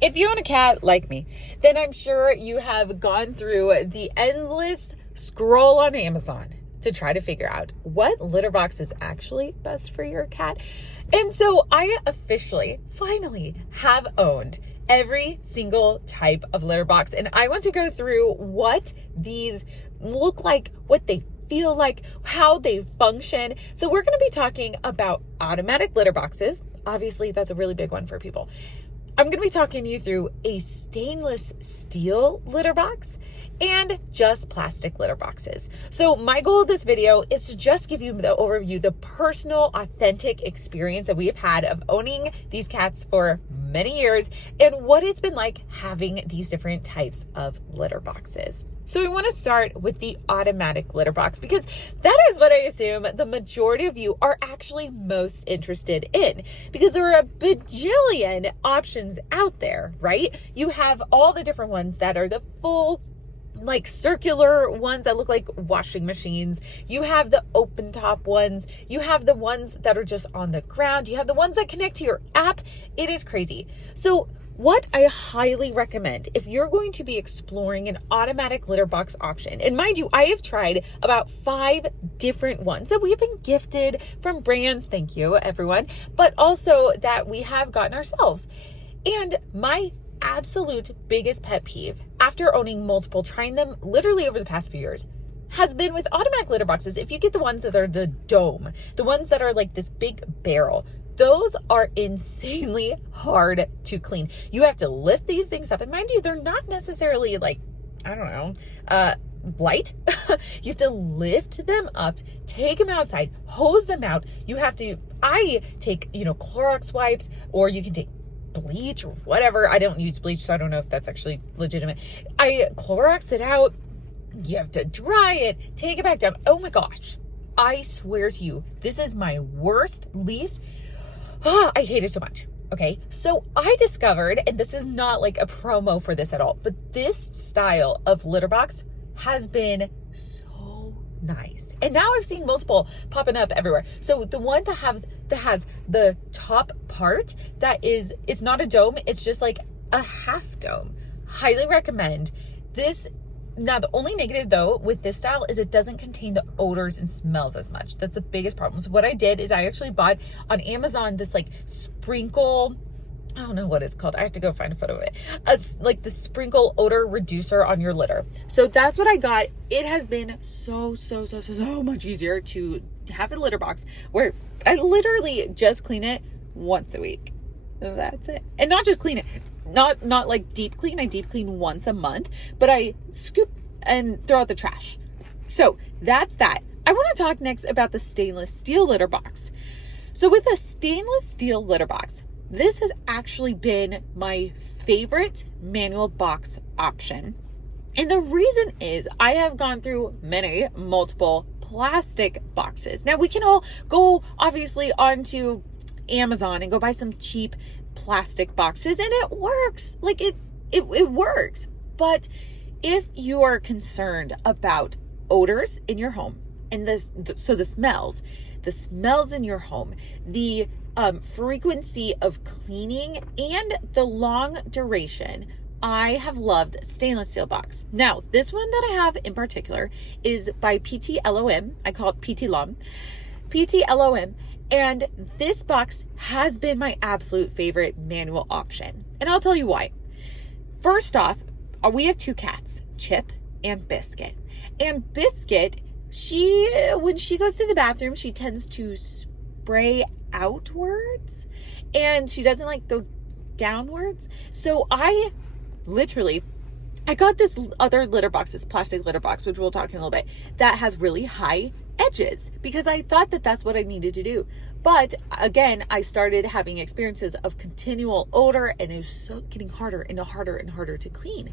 If you own a cat like me, then I'm sure you have gone through the endless scroll on Amazon to try to figure out what litter box is actually best for your cat. And so I officially, finally have owned every single type of litter box. And I want to go through what these look like, what they feel like, how they function. So we're going to be talking about automatic litter boxes. Obviously, that's a really big one for people. I'm going to be talking you through a stainless steel litter box and just plastic litter boxes. So my goal of this video is to just give you the overview, the personal, authentic experience that we have had of owning these cats for many years and what it's been like having these different types of litter boxes. So we want to start with the automatic litter box because that is what I assume the majority of you are actually most interested in, because there are a bajillion options out there, right? You have all the different ones that are the full like circular ones that look like washing machines. You have the open top ones. You have the ones that are just on the ground. You have the ones that connect to your app. It is crazy. So what I highly recommend if you're going to be exploring an automatic litter box option, and mind you, I have tried about 5 different ones that we have been gifted from brands, thank you everyone, but also that we have gotten ourselves. And my absolute biggest pet peeve after owning multiple, trying them literally over the past few years, has been with automatic litter boxes. If you get the ones that are the dome, the ones that are like this big barrel, those are insanely hard to clean. You have to lift these things up, and mind you, they're not necessarily like, I don't know, light. You have to lift them up, take them outside, hose them out. I take, Clorox wipes, or you can take bleach or whatever. I don't use bleach, so I don't know if that's actually legitimate. I Clorox it out. You have to dry it, take it back down. Oh my gosh. I swear to you, this is my least. I hate it so much. Okay. So I discovered, and this is not like a promo for this at all, but this style of litter box has been so nice. And now I've seen multiple popping up everywhere. So the one that has the top part that it's not a dome, it's just like a half dome. Highly recommend this. Now, the only negative though with this style is it doesn't contain the odors and smells as much. That's the biggest problem. So what I did is I actually bought on Amazon this like sprinkle, I don't know what it's called. I have to go find a photo of it. Like the sprinkle odor reducer on your litter. So that's what I got. It has been so much easier to have a litter box where I literally just clean it once a week. That's it. And not just clean it. Not like deep clean. I deep clean once a month, but I scoop and throw out the trash. So that's that. I want to talk next about the stainless steel litter box. So with a stainless steel litter box, this has actually been my favorite manual box option. And the reason is I have gone through multiple plastic boxes. Now we can all go obviously onto Amazon and go buy some cheap plastic boxes, and it works. Like it works. But if you are concerned about odors in your home and the smells in your home, the frequency of cleaning and the long duration, I have loved stainless steel box. Now, this one that I have in particular is by PTLOM. I call it PTLOM. PTLOM. And this box has been my absolute favorite manual option. And I'll tell you why. First off, we have 2 cats, Chip and Biscuit. And Biscuit, when she goes to the bathroom, she tends to spray outwards and she doesn't like go downwards. So I got this other litter box, this plastic litter box, which we'll talk in a little bit, that has really high edges because I thought that that's what I needed to do. But again, I started having experiences of continual odor and it was getting harder and harder to clean.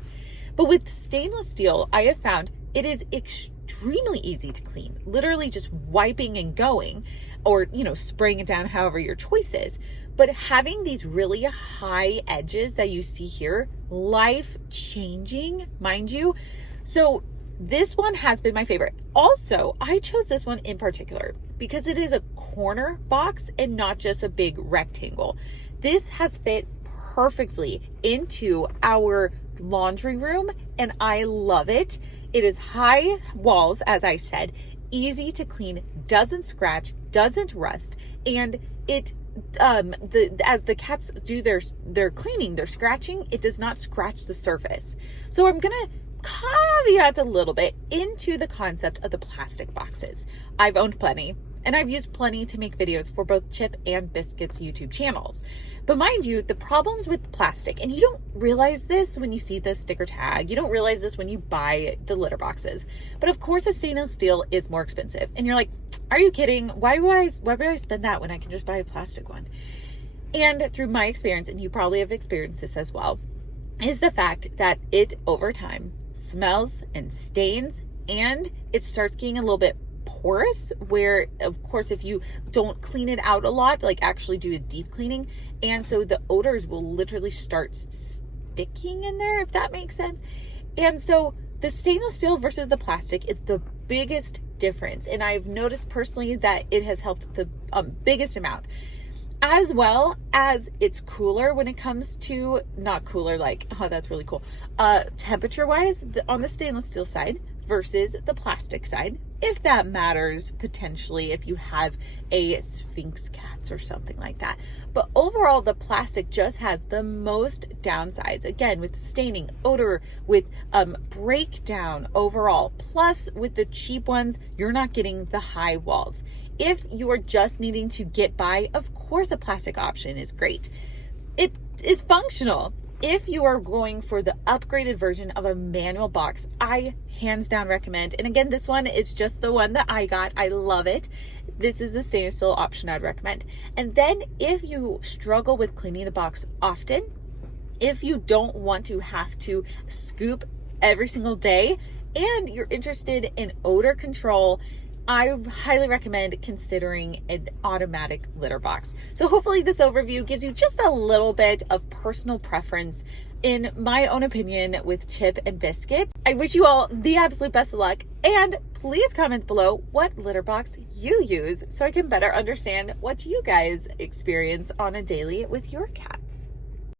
But with stainless steel, I have found it is extremely easy to clean, literally just wiping and going, or, spraying it down, however your choice is. But having these really high edges that you see here, life changing, mind you. So this one has been my favorite. Also, I chose this one in particular because it is a corner box and not just a big rectangle. This has fit perfectly into our laundry room, and I love it. It is high walls, as I said, easy to clean, doesn't scratch, doesn't rust, and it as the cats do their cleaning, their scratching, it does not scratch the surface. So I'm gonna caveat a little bit into the concept of the plastic boxes. I've owned plenty, and I've used plenty to make videos for both Chip and Biscuit's YouTube channels. But mind you, the problems with plastic, and you don't realize this when you see the sticker tag, you don't realize this when you buy the litter boxes, but of course a stainless steel is more expensive. And you're like, are you kidding? Why would I spend that when I can just buy a plastic one? And through my experience, and you probably have experienced this as well, is the fact that it over time smells and stains, and it starts getting a little bit porous, where of course if you don't clean it out a lot, like actually do a deep cleaning, and so the odors will literally start sticking in there, if that makes sense. And so the stainless steel versus the plastic is the biggest difference, and I've noticed personally that it has helped the biggest amount, as well as it's cooler when it comes to, not cooler like, oh that's really cool, temperature wise on the stainless steel side versus the plastic side, if that matters potentially if you have a Sphinx cats or something like that. But overall, the plastic just has the most downsides, again, with staining, odor, with breakdown overall. Plus with the cheap ones, you're not getting the high walls. If you are just needing to get by, of course a plastic option is great. It is functional. If you are going for the upgraded version of a manual box, I hands down recommend. And again, this one is just the one that I got. I love it. This is the stainless steel option I'd recommend. And then if you struggle with cleaning the box often, if you don't want to have to scoop every single day, and you're interested in odor control, I highly recommend considering an automatic litter box. So hopefully this overview gives you just a little bit of personal preference in my own opinion with Chip and Biscuit. I wish you all the absolute best of luck, and please comment below what litter box you use so I can better understand what you guys experience on a daily with your cats.